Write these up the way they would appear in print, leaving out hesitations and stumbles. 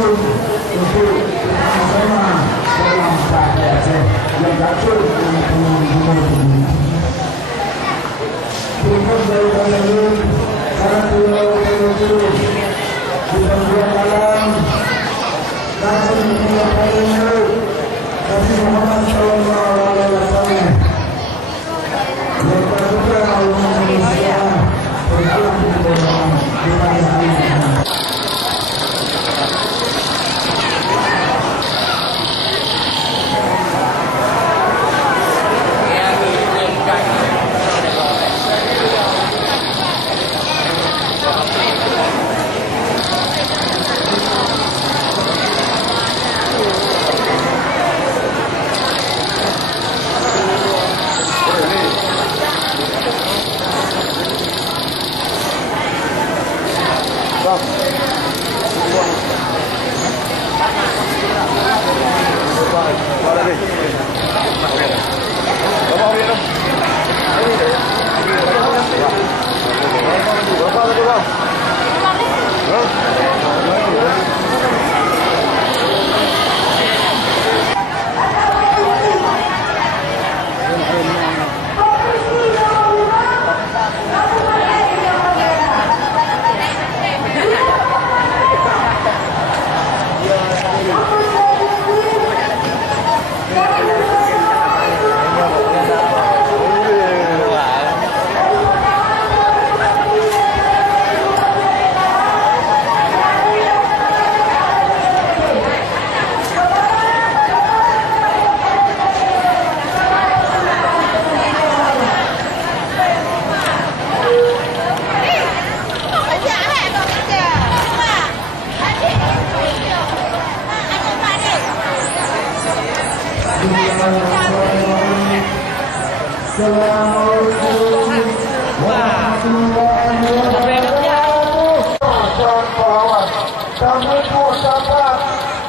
pun untuk bersama-sama dalam Partai Aceh yang jatuh dengan penuh. Berikut dari kalian sangat beliau di bagian dalam kasih menyampaikan Nabi Muhammad Sallallahu Alaihi Wasallam. Yang kedua Allah Maha berhalang di pada hari ini.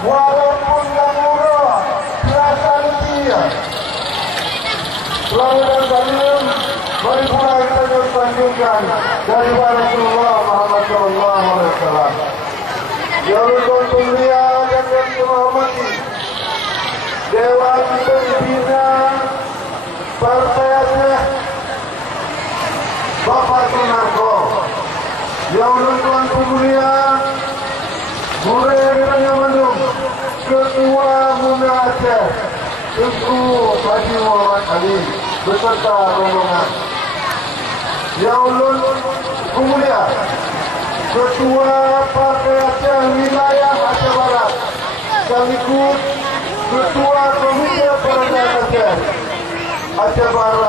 Walaupun yang murah belasan rupiah. Selalu dan kalian mari pula kita bandingkan dari Rasulullah Muhammad Sallallahu Alaihi Wasallam. Ya Rasul mulia dan yang dirahmati Dewan Pembina Partai Aceh Bapak Sunarko, Ya Rasul mulia Murid Raya Bandung, Ketua Muda Aceh, Tengku Haji Muhammad Ali beserta rombongan. Ya ulun mulia, Ketua Partai Aceh Wilayah Aceh Barat, sekaligus Ketua Komite Perencanaan Aceh Barat.